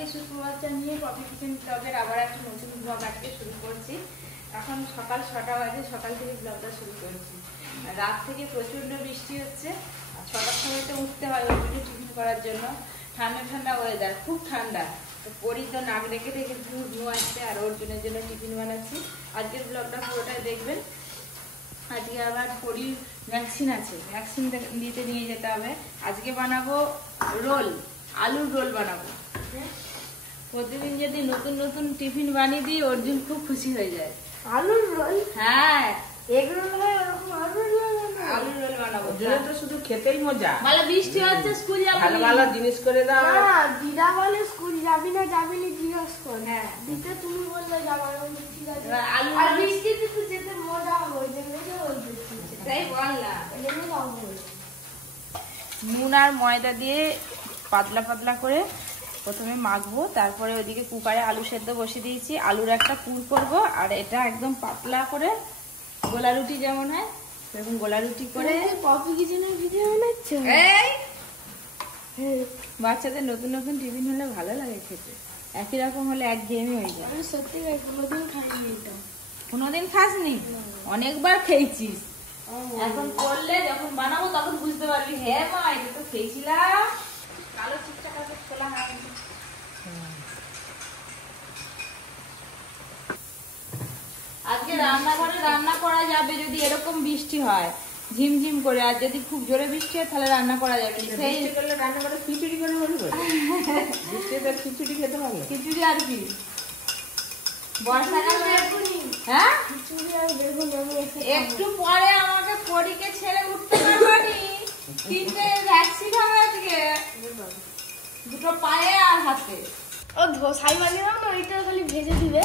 সবাইকে সুপ্রভাত জানিয়ে কফি কিচেন ব্লগের আবার একটা নতুন ব্লগ আজকে শুরু করছি। এখন সকাল 6টা বাজে, সকাল থেকে ব্লগটা শুরু করছি। রাত থেকে প্রচণ্ড বৃষ্টি হচ্ছে, আর 6টার সময় তো উঠতে হয় ওই জন্য টিফিন করার জন্য। ঠান্ডা ঠান্ডা ওয়েদার, খুব ঠান্ডা। তো পরি তো নাক রেখে রেখে ঘুম আসছে, আর অর্জুনের জন্য টিফিন বানাচ্ছি। আজকের ব্লগটা পুরোটাই দেখবেন। আজকে আবার পরির ভ্যাকসিন আছে, ভ্যাকসিন দিতে নিয়ে যেতে হবে। আজকে বানাবো রোল, আলুর রোল বানাবো। প্রতিদিন যদি নতুন নতুন টিফিন বানিয়ে দিই অর্জুন খুব খুশি হয়ে যায়। আলুর রোল? হ্যাঁ, এগ রোল হয় ওরকম আলুর রোল বানাবো। আলুর রোল বানাবো। ওজনে তো শুধু খেতেই মজা। ভালো বৃষ্টি হচ্ছে, স্কুল যাবো ভালো ভালো জিনিস করে দাও। না, দিদা বলে স্কুল যাবি না জিজ্ঞাস কর। হ্যাঁ, দিতে তুমি বললে যাবো, আমি ঠিক আছে। আলু আর বৃষ্টিতে তো যেতে মজা হবে, ওই জন্যই তো বলতেছি। তাই বললা, ওই জন্যই যাবো। নুন আর ময়দা দিয়ে পাতলা পাতলা করে প্রথমে মাখবো, তারপরে ওইদিকে কুকারে আলু সেদ্ধ বসিয়ে দিয়েছি। আলুর একটা পুর করব, আর এটা একদম পাতলা করে গোলা রুটি যেমন হয় সেরকম গোলা রুটি করে। কফি কিচেনের ভিডিও বানাচ্ছো? এই বাচ্চাদের নতুন নতুন টিফিন হলে ভালো লাগে খেতে, একই রকম হলে একঘেয়েমি হয়ে যায়। আমি সত্যি কোনোদিন খাইনি এটা। কোনোদিন খাসনি? অনেকবার খেয়েছিস। এখন করলে যখন বানাবো তখন বুঝতে পারবি, হ্যাঁ মা এটা তো খেয়েছিলাম। কালো চিপটা কাছে খোলা হয়নি। আজকে রান্নাঘরে রান্না করা যাবে যদি এরকম বৃষ্টি হয় ঝিমঝিম করে, আর যদি খুব জোরে বৃষ্টি হয় তাহলে রান্না করা যাবে না। সেই করলে রান্না করে খিচুড়ি করে বলবো। বৃষ্টিতে খিচুড়ি খেতে ভালো। খিচুড়ি আর কি বর্ষাকালে। হ্যাঁ, খিচুড়ি আর বেগুন আমি একটু পরে আমাকে পরীকে ছেড়ে উঠতে পারবানি, তিনটে ভ্যাকসিন হবে আজকে, দুটো পায়ে আর হাতে। ও ধোসাই বানিয়ে দাও না, ওইটা খালি ভেজে দিবে।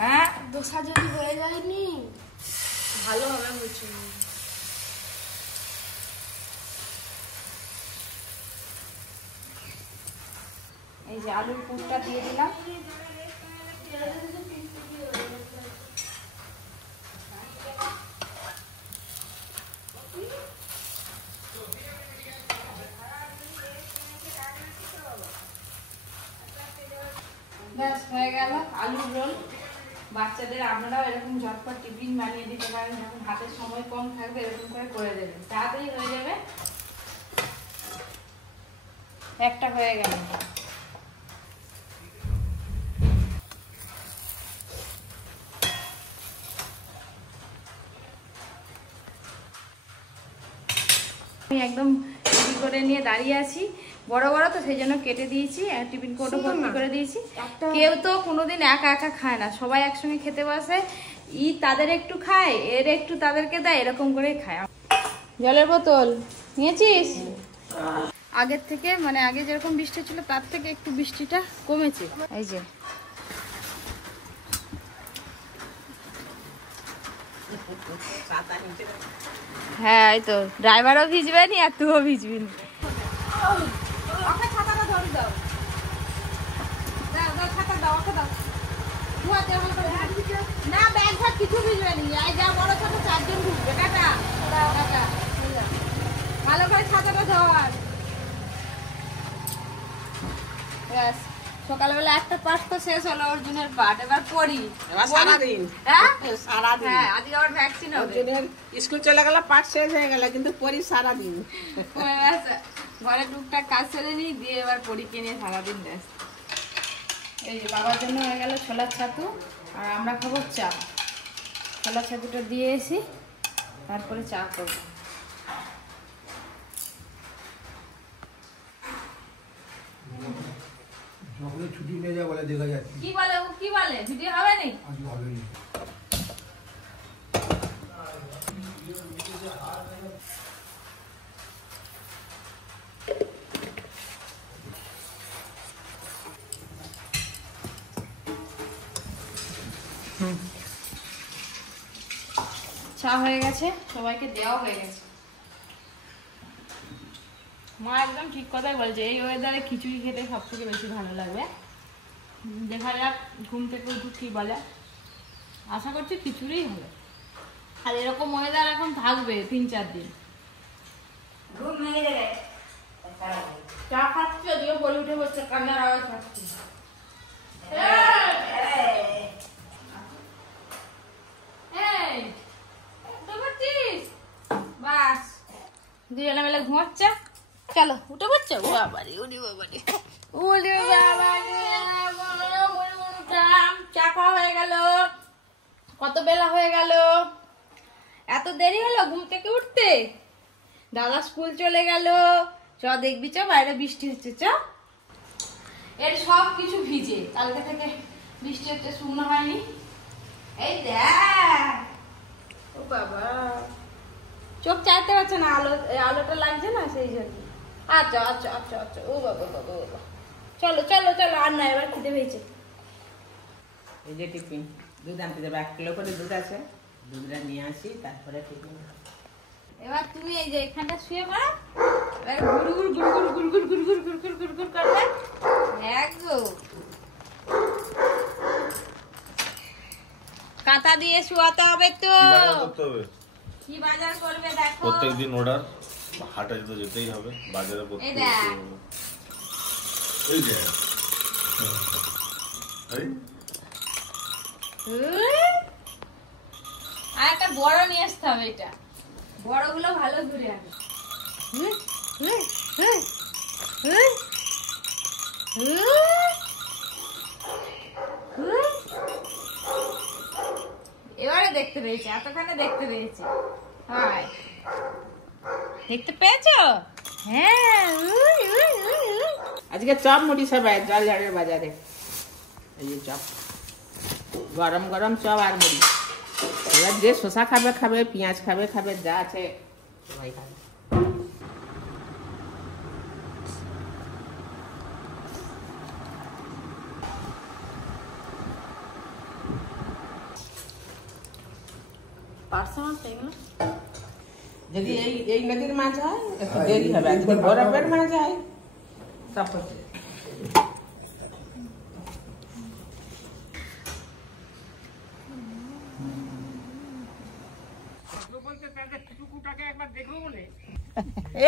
হ্যাঁ, ধোসা যদি হয়ে যায়নি ভালো হবে বলছি। এই যে আলুর পুরটা দিয়ে দিলাম। ব্যাস হয়ে গেল আলুর রোল। বাচ্চাদের আপনারাও এরকম ঝটপট টিফিন বানিয়ে দিতে পারেন, যখন হাতের সময় কম থাকবে এরকম করে দেবেন, তাড়াতাড়ি হয়ে যাবে। একটা হয়ে গেল। আমি একদম রেডি করে নিয়ে দাঁড়িয়ে আছি, বড় বড় তো সেই জন্য কেটে দিয়েছি, আর টিফিন কোটও ভর্তি করে দিয়েছি। কেউ তো কোনোদিন একা একা খায় না, সবাই একসঙ্গে খেতে বসে। তাদের একটু খায়, এর একটু তাদেরকে দেয়, এরকম করে খায়। জলের বোতল নিয়েছিস? আগের থেকে মানে আগে যেরকম বৃষ্টি ছিল তার থেকে একটু বৃষ্টিটা কমেছে। এই যে হ্যাঁ, এই তো ড্রাইভারও ভিজবে নি আর তুইও ভিজবি নি। ছাতাটা ধরে দাও, ছাতা দাও, ওকে দাও। না ব্যাগ ভাগ কিছু ভিজবে নি, যা বড় ছোট 4 জন ভিজবে। টাটা টাটা, ভালো করে ছাতাটা ধর। ব্যাস, সকালবেলা একটা পাঠ তো শেষ হলো অর্জুনের পাঠ, এবার পড়ি। সারাদিন সারাদিন হ্যাঁ, আজকে আবার ভ্যাকসিন হবে। অর্জুনের স্কুল চলে গেল, পাঠ শেষ হয়ে গেল, কিন্তু পরি সারাদিন ঘরে টুকটাক কাজ ছেড়ে নিই, দিয়ে এবার পরীকে নিয়ে সারাদিন ব্যস্ত। এই যে বাবার জন্য হয়ে গেল ছোলার ছাতু, আর আমরা খাবো চা। ছোলার ছাতুটা দিয়ে এসি, তারপরে চা করবো। ছুটি নিয়ে যা বলে দেখা যাচ্ছে। কি বলে ও, কি বলে ভিডিও হবে নি? আজকে হবে না। চা হয়ে গেছে, সবাইকে দেওয়া হয়ে গেছে। মা একদম ঠিক কথাই বলছে, এই ওয়েদারে খিচুড়ি খেতে সব থেকে বেশি ভালো লাগবে। দেখা যাক ঘুম থেকে উঠে কি বলে, আশা করছি খিচুড়িই হবে। আর এরকম ওয়েদার এখন থাকবে 3-4 দিন। ঘুম ভেঙে যাবে। করছে, কান্নার আওয়াজ হচ্ছে। বাস দুজনে মিলে ঘুমাচ্ছে। চলো উঠে পড়ছে। ও বাবারে, উনি বাবারে, উনি বাবারে, চা খাওয়া হয়ে গেল। কত বেলা হয়ে গেল, এত দেরি হলো ঘুম থেকে উঠতে। দাদা স্কুল চলে গেল। চ দেখবি, চ বাইরে বৃষ্টি হচ্ছে। চ, এর সব কিছু ভিজে, কালকে থেকে বৃষ্টি হচ্ছে, শুকনো হয়নি। এই দেখ, ও বাবা, চোখ চাইতে পারছে না, আলোটা লাগছে না, সেই জন্য। আচ্ছা আচ্ছা আচ্ছা আচ্ছা, ও বাবা বাবা বাবা, চলো চলো চলো, আর না, এবার খিদে পেয়েছে। এই যে টিফিন, দুধ আনতে যাবে, 1 কিলো করে দুধ আছে, দুধটা নিয়ে আসি, তারপরে টিফিন। এবার তুমি এই যে এখানটা শুয়ে পড়ো, এবার গুড়গুড় গুড়গুড় গুড়গুড় গুড়গুড় গুড়গুড় গুড়গুড় করবে। দেখো, কাঁথা দিয়ে শুয়াতে হবে তো। কি বাজার করবে দেখো। প্রত্যেকদিন অর্ডার, হাটে তো যেতেই হবে, বাজারে করতে এই দেখ, এই যে আর একটা বড় নিয়ে আসতে হবে, এটা বড়গুলো ভালো ঘুরে আনে। এবারে দেখতে পেয়েছি, এতখানে দেখতে পেয়েছি। হাই, দেখতে পেয়েছো? হ্যাঁ, আজকে চপ মুড়ি সব জল ঝাড়ের বাজারে। এই যে চপ, গরম গরম চপ আর মুড়ি। এবার যে শসা খাবে খাবে, পেঁয়াজ খাবে খাবে, যা আছে সবাই খাবে। যদি এই নদীর মাছ হয় একটু দেরি হবে, আর যদি বরফের মাছ হয় সব হচ্ছে।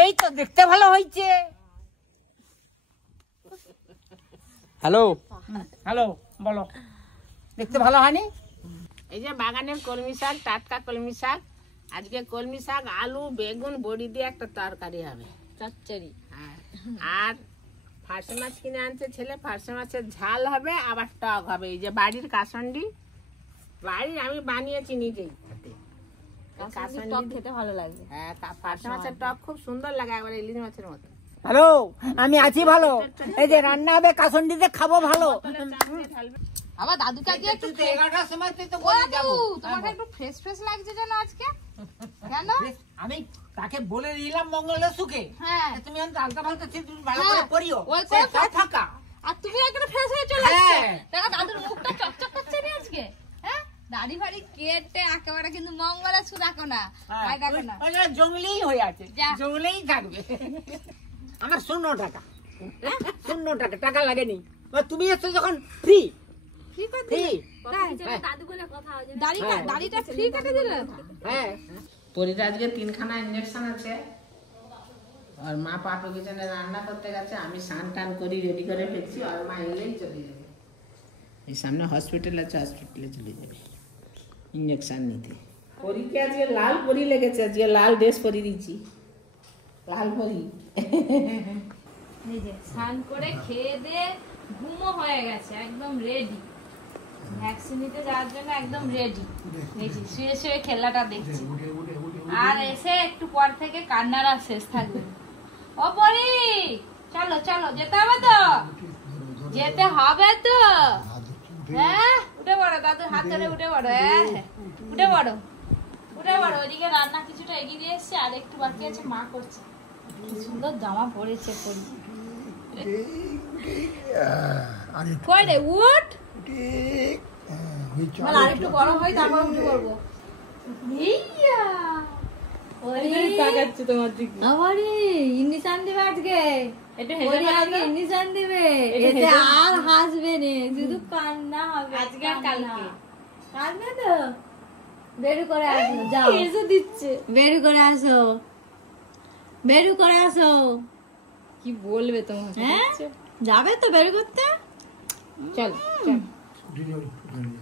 এই তো দেখতে ভালো হয়েছে। হ্যালো হ্যালো, বলো, দেখতে ভালো হয়নি? এই যে বাগানের কলমি শাক, টাটকা কলমি শাক। আজকে কলমি শাক, আলু, বেগুন, বড়ি দিয়ে একটা তরকারি হবে, চচ্চড়ি। হ্যাঁ, আর ফার্সে মাছ কিনে আনছে ছেলে, ফার্সে মাছের ঝাল হবে, আবার টক হবে। এই যে বাড়ির কাসন্ডি, বাড়ির আমি বানিয়েছি নিজেই। টক খেতে ভালো লাগবে। হ্যাঁ, ফার্সে মাছের টক খুব সুন্দর লাগে, একবার ইলিশ মাছের মতো। হ্যালো, আমি আছি ভালো। এই যে রান্না হবে কাসন্ডিতে, খাবো ভালো। আবার দাদুকে আজকে একটু 11টার সময় তো ও দাদু, তোমাকে একটু ফ্রেশ ফ্রেশ লাগছে যেন আজকে। কেন? আমি তাকে বলে দিলাম মঙ্গলের সুখে, হ্যাঁ, তুমি হালকা ফালকা তুমি ভালো করে পড়িও, ওই করে সব ফাঁকা। আর তুমি একদম ফ্রেশ হয়ে চলে আসছো। হ্যাঁ। দেখো দাদুর মুখটা চকচক করছে না আজকে। হ্যাঁ, দাড়ি ফাড়ি কেটে একেবারে, কিন্তু মঙ্গলের সুখ দেখো না, ভাই দেখো না, জঙ্গলেই হয়ে আছে, যা। জঙ্গলেই থাকবে। আমার 0 টাকা, 0 টাকা, টাকা লাগেনি। তুমি এসছো যখন ফ্রি কি করতে? ফ্রি। দাড়িটা ফ্রি কেটে দিলে। হ্যাঁ, পরিটা আজকে 3খানা ইঞ্জেকশন আছে, আর মা পাপা কিচেনে রান্না করতে গেছে। আমি স্নান টান করি, রেডি করে ফেলছি, আর মা এলেই চলে যাবে। এই সামনে হসপিটাল আছে, হসপিটালে চলে যাবে ইঞ্জেকশন নিতে। পরীকে আজকে লাল পরি লেগেছে, আজকে লাল ড্রেস পরি দিচ্ছি, লাল পরি। এই যে স্নান করে খেয়ে দিয়ে ঘুমও হয়ে গেছে, একদম রেডি ভ্যাকসিন নিতে যাওয়ার জন্য, একদম রেডি। দেখছি শুয়ে শুয়ে খেলাটা দেখছি, আর এসে একটু পর থেকে কান্নার আর শেষ থাকবে। ও পরি, চলো চলো, যেতে হবে তো, যেতে হবে তো। হ্যাঁ, উঠে পড়ো, দাদুর হাত ধরে উঠে পড়ো। হ্যাঁ, উঠে পড়ো, উঠে পড়ো। ওইদিকে রান্না কিছুটা এগিয়ে দিয়ে এসছে, আর একটু বাকি আছে, মা করছে। কি সুন্দর জামা পরেছে পরি। কই রে, উঠ। মানে আরেকটু গরম হয়, তারপর উঠে পড়বো। ইয়া, ওরে তাকাচ্ছি তোমার দিকে। আমারে ইন্ডিশন দিবে আজকে, এটা হেলে আজকে ইন্ডিশন দিবে। এতে আর হাসবে না, শুধু কান্না হবে। আজকে আর কালকে কাঁদবে তো। বেরু করে আসো, যাও, এসে দিচ্ছে। বেরু করে আসো, বেরু করে আসো। কি বলবে তোমাকে? হ্যাঁ, যাবে তো বের করতে? চল চল ছুটি নেই, ছুটি নেই।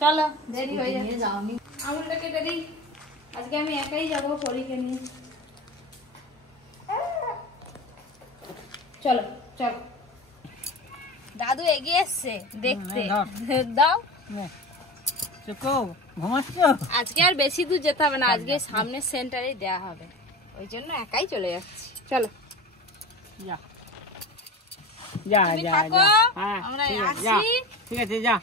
চলো, দেরি হয়ে যাচ্ছে। আমুলটা কেটে দিই, আজকে আমি একাই যাবো পরীকে নিয়ে। চলো চলো, দাদু এগিয়ে এসছে দেখতে। দাও, ঘুমাচ্ছ? আজকে আর বেশি দূর যেতে হবে না, আজকে সামনের সেন্টারেই দেয়া হবে, ওই জন্য একাই চলে যাচ্ছি। চলো যা যা তুমি যা থাকো, যা। হ্যাঁ, আমরা ঠিক আছে, যা। আসি। ঠিক আছে, যা।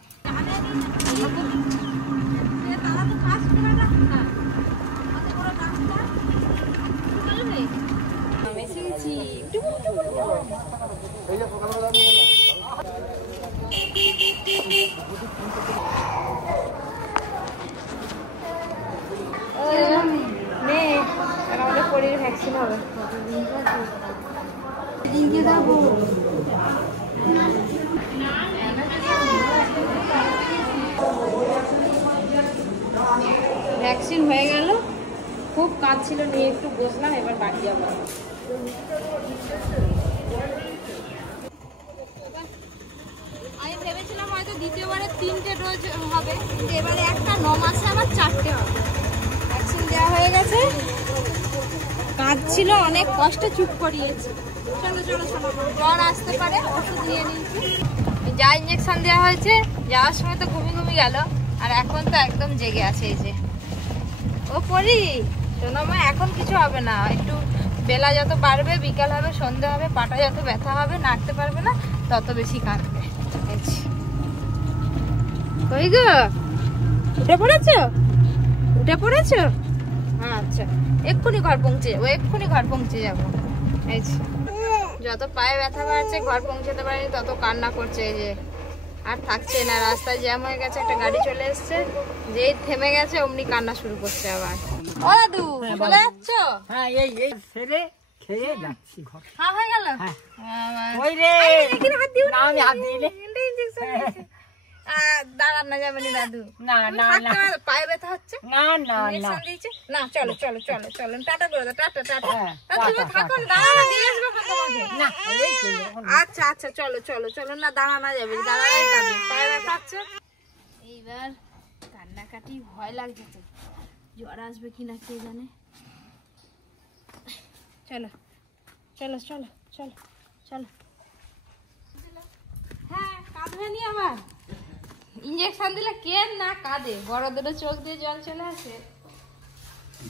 আমাদের পরীর ভ্যাকসিন হবে। ভ্যাকসিন হয়ে গেল, খুব কাজ ছিল, নিয়ে একটু বসলাম, এবার বাড়ি যাবো। আমি ভেবেছিলাম হয়তো দ্বিতীয়বারে 3টে ডোজ হবে, কিন্তু এবারে একটা 9 মাসে আবার 4টে হবে। ভ্যাকসিন দেওয়া হয়ে গেছে, কাজ ছিল, অনেক কষ্টে চুপ করিয়েছি। চলো চলো চলো, জ্বর আসতে পারে, ওষুধ নিয়ে নিয়েছি। যা ইঞ্জেকশন দেওয়া হয়েছে, যাওয়ার সময় তো ঘুমি গেল, আর এখন তো একদম জেগে আছে। এই যে ও পরি, শোনো মা, এখন কিছু হবে না, একটু বেলা যত বাড়বে, বিকাল হবে, সন্ধে হবে, পাটা যত ব্যথা হবে, নাড়তে পারবে না, তত বেশি কাঁদবে। কই গো, উঠে পড়েছো? উঠে পড়েছো? আচ্ছা, এক্ষুনি ঘর পৌঁছে যাবো, এক্ষুনি ঘর পৌঁছে যাবো। এই যে যত পায়ে ব্যথা বাড়ছে, ঘর পৌঁছাতে পারেনি, তত কান্না করছে। এই যে আর থাকছে না, রাস্তায় জ্যাম হয়ে গেছে, একটা গাড়ি চলে এসছে, যেই থেমে গেছে অমনি কান্না শুরু করছে আবার। ও দাদু, চলে যাচ্ছ? হ্যাঁ, এই সেরে খেয়ে যাচ্ছি ঘর। হ্যাঁ, হয়ে গেল। হ্যাঁ। আমার ওই রে, এখানে হাত দিও না, আমি হাত দিইনি। ইনজেকশন দিয়েছে। দাঁড়ান না, যাবে না দাদু, না না না পায়ে ব্যথা হচ্ছে, না না না। ইনজেকশন দিয়েছে না। চলো চলো চলো চলো, টাটা করে দাও, টাটা টাটা। হ্যাঁ, তুমি থাকো না, দাঁড়ানো দিয়ে আসবো তোমাকে। না, এই তো এখন। আচ্ছা আচ্ছা, চলো চলো চলো, না দাঁড়ানো যাবে, দাঁড়ানোই যাবে, পায়ে ব্যথা হচ্ছে। এইবার কান্নাকাটি ভয় লাগছে তো, জ্বর আসবে কিনা কে জানে। চলো চলো চলো চলো চলো। হ্যাঁ, কাঁদবে নি আবার, ইঞ্জেকশন দিলে কে না কাঁদে, বড়দেরও চোখ দিয়ে জল চলে আসে।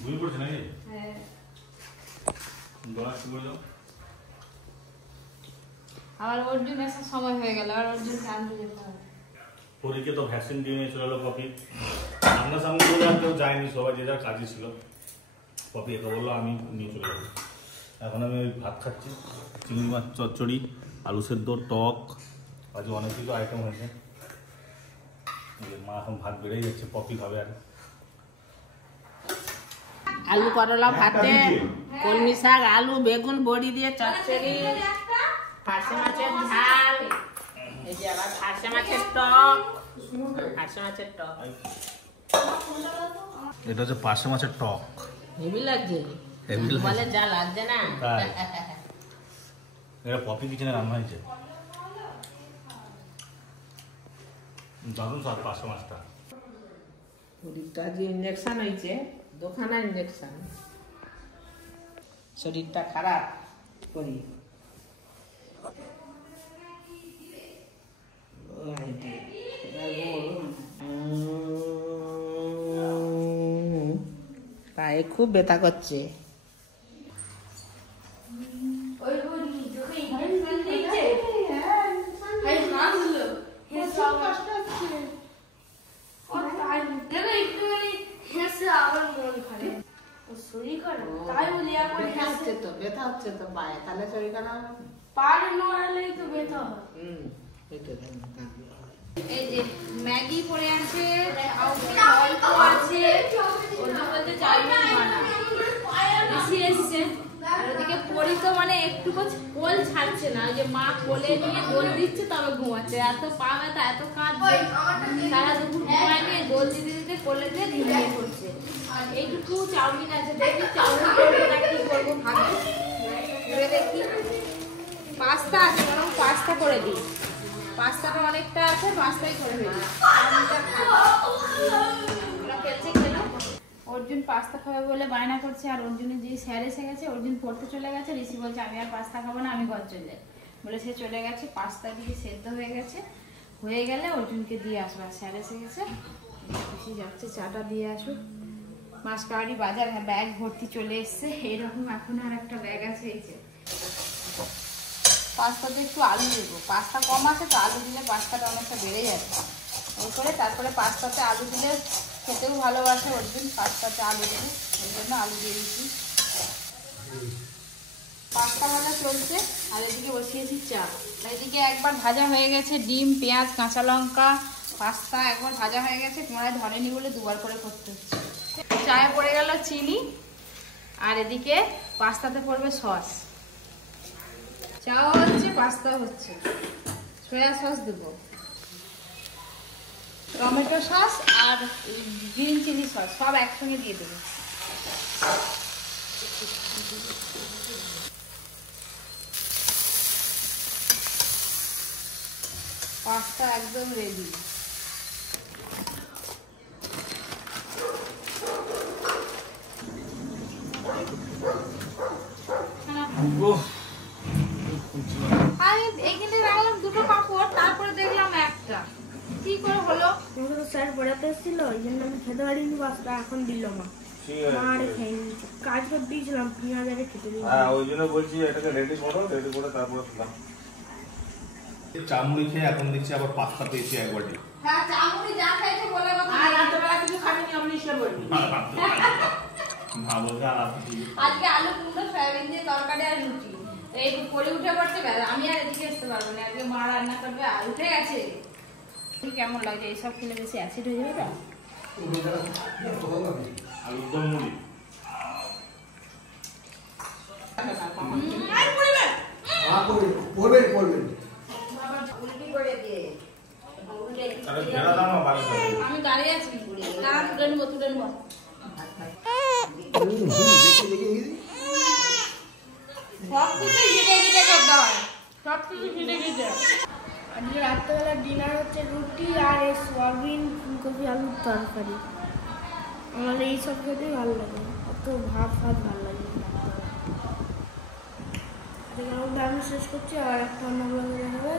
ঘুমিয়ে পড়ছে নাকি? হ্যাঁ, গলা শুরু করে দাও। আবার অর্জুন আসার সময় হয়ে গেল, আর অর্জুনকে আনতে যেতে হবে। পরীকে তো ভ্যাকসিন দিয়ে নিয়ে চলে এলো পপি। সামনাসামনি বলে আর কেউ যায়নি, সবাই যে যার কাজই ছিল। পপি একে বললো আমি নিয়ে চলে যাবো। এখন আমি ওই ভাত খাচ্ছি, চিংড়ি মাছ চচ্চড়ি, আলু সেদ্ধ, টক, আজকে অনেক কিছু আইটেম হয়েছে। মা এখন ভাত বেড়েই যাচ্ছে, পপি খাবে আর। আলু করলা ভাতে, কলমি শাক, আলু, বেগুন, বড়ি দিয়ে চচ্চড়ি, ফার্সে মাছের ঝাল, এই যে আবার ফার্সে মাছের টক, ফার্সে মাছের টক। এটা হচ্ছে পার্শে মাছের টক। হেভি লাগছে, হেভি লাগছে। বলে যা লাগছে না। তাই? এটা পপি কিচেনে রান্না হয়েছে। দারুণ স্বাদ পার্শে মাছটা। শরীরটা যে ইঞ্জেকশন হয়েছে, দোকানা ইঞ্জেকশন, শরীরটা খারাপ করি। পায়ে খুব ব্যথা করছে। ব্যথা হচ্ছে তো পায়ে, তাহলে শরীর খারাপ। এই যে ম্যাগি পড়ে আছে, অল্প আছে, ওটা বলতে চাউমিন বানা বেশি এসছে। আর ওদিকে পরি তো মানে একটু কোল ছাড়ছে না, ওই যে মা কোলে নিয়ে গোল দিচ্ছে, তবে ঘুমাচ্ছে। এত পা ব্যথা, এত কাঁদছে, সারা দুপুর ঘুমায়নি, গোল দিতে দিতে কোলে দিয়ে ঘুমিয়ে পড়ছে। এইটুকু চাউমিন আছে, দেখি চাউমিন করবো না কি করবো ভাবি, ভেবে দেখি। পাস্তা আছে করে দিই। পাস্তাটা অনেকটা আছে, পাস্তাই করে ফেলি। অর্জুন পাস্তা খাবে বলে বায়না করছে, আর অর্জুনের যে স্যার এসে গেছে, অর্জুন পড়তে চলে গেছে। ঋষি বলছে আমি আর পাস্তা খাবো না, আমি ঘর চলে যাই বলে সে চলে গেছে। পাস্তা দিকে সেদ্ধ হয়ে গেছে, হয়ে গেলে অর্জুনকে দিয়ে আসবো। স্যার এসে গেছে, ঋষি যাচ্ছে চাটা দিয়ে আসুক। মাসকাবাড়ি বাজার ব্যাগ ভর্তি চলে এসছে, এরকম এখন আর একটা ব্যাগ আছে। এই যে পাস্তাতে একটু আলু দেবো, পাস্তা কম আছে তো আলু দিলে পাস্তাটা অনেকটা বেড়ে যাবে। এই করে তারপরে পাস্তাতে আলু দিলে খেতেও ভালোবাসে অর্জুন, পাস্তাতে আলু দিলে, এই জন্য আলু দিয়ে দিচ্ছি। পাস্তা ভাজা চলছে আর এদিকে বসিয়েছি চা। এদিকে একবার ভাজা হয়ে গেছে ডিম, পেঁয়াজ, কাঁচা লঙ্কা, পাস্তা একবার ভাজা হয়ে গেছে, কোমড়ায় ধরেনি বলে দুবার করে করতে হচ্ছে। চায়ে পড়ে গেল চিনি, আর এদিকে পাস্তাতে পড়বে সস। চাও হচ্ছে, পাস্তা হচ্ছে। সয়া সস দেবো, টমেটো সস আর গ্রিন চিলি সস সব একসঙ্গে দিয়ে দেবো। পাস্তা একদম রেডি। আমি এখানে রাখলাম দুটো পাপড়, তারপরে দেখলাম একটা, কি করে হলো? স্যার পড়াতে এসেছিল, ওই জন্য আমি খেতে পারিনি পাস্তা, এখন দিল মা। মা আরে খেয়ে কাজ করে দিয়েছিলাম, পেঁয়াজ আরে খেতে দিই। ওই জন্য বলছি এটাকে রেডি করো, রেডি করে তারপরে খেলাম। চামড়ি খেয়ে এখন দেখছি আবার পাস্তা পেয়েছি একবারই। হ্যাঁ, চামড়ি যা খাইছে বলে কথা। আর রাতবেলা কিছু খাবিনি, আমি নিশ্চয় বলবি। আজকে আলু কুমড়ো সয়াবিন দিয়ে তরকারি আর রুটি। তো এই করে উঠে পড়ছে, আমি আর এদিকে আসতে পারবো না, আজকে মা রান্না করবে। আর উঠে গেছে। কেমন লাগছে? এইসব খেলে বেশি অ্যাসিড হয়ে যাবে তো। আলুর দম মুড়ি পড়বেন পড়বেন। আমি দাঁড়িয়ে আছি, দাঁড়া তুলে নেবো, তুলে নেবো। সব কিছু ঘিটে ঘিটে করতে হয়, সব কিছু ঘিটে ঘিটে। আজকে রাত্রেবেলা ডিনার হচ্ছে রুটি আর এই সোয়াবিন ফুলকপি আলুর তরকারি। আমার এইসব খেতেই ভালো লাগে, অত ভাত ভাত ভালো লাগে না। রাত্রেবেলা আমি শেষ করছি, আর একটা অন্য হবে।